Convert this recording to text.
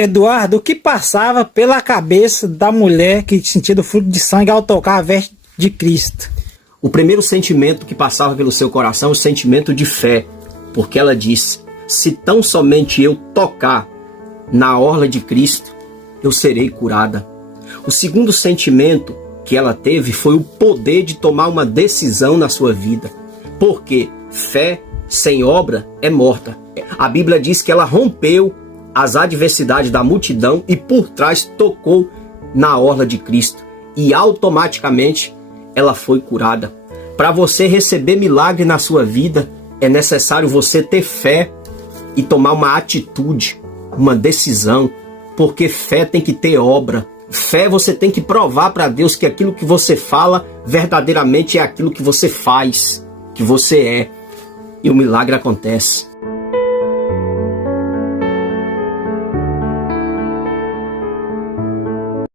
Eduardo, o que passava pela cabeça da mulher que sentia o fruto de sangue ao tocar a veste de Cristo? O primeiro sentimento que passava pelo seu coração é o sentimento de fé, porque ela disse: se tão somente eu tocar na orla de Cristo, eu serei curada. O segundo sentimento que ela teve foi o poder de tomar uma decisão na sua vida, porque fé sem obra é morta. A Bíblia diz que ela rompeu as adversidades da multidão e por trás tocou na orla de Cristo e automaticamente ela foi curada. Para você receber milagre na sua vida, é necessário você ter fé e tomar uma atitude, uma decisão, porque fé tem que ter obra. Fé, você tem que provar para Deus que aquilo que você fala verdadeiramente é aquilo que você faz, que você é, e o milagre acontece.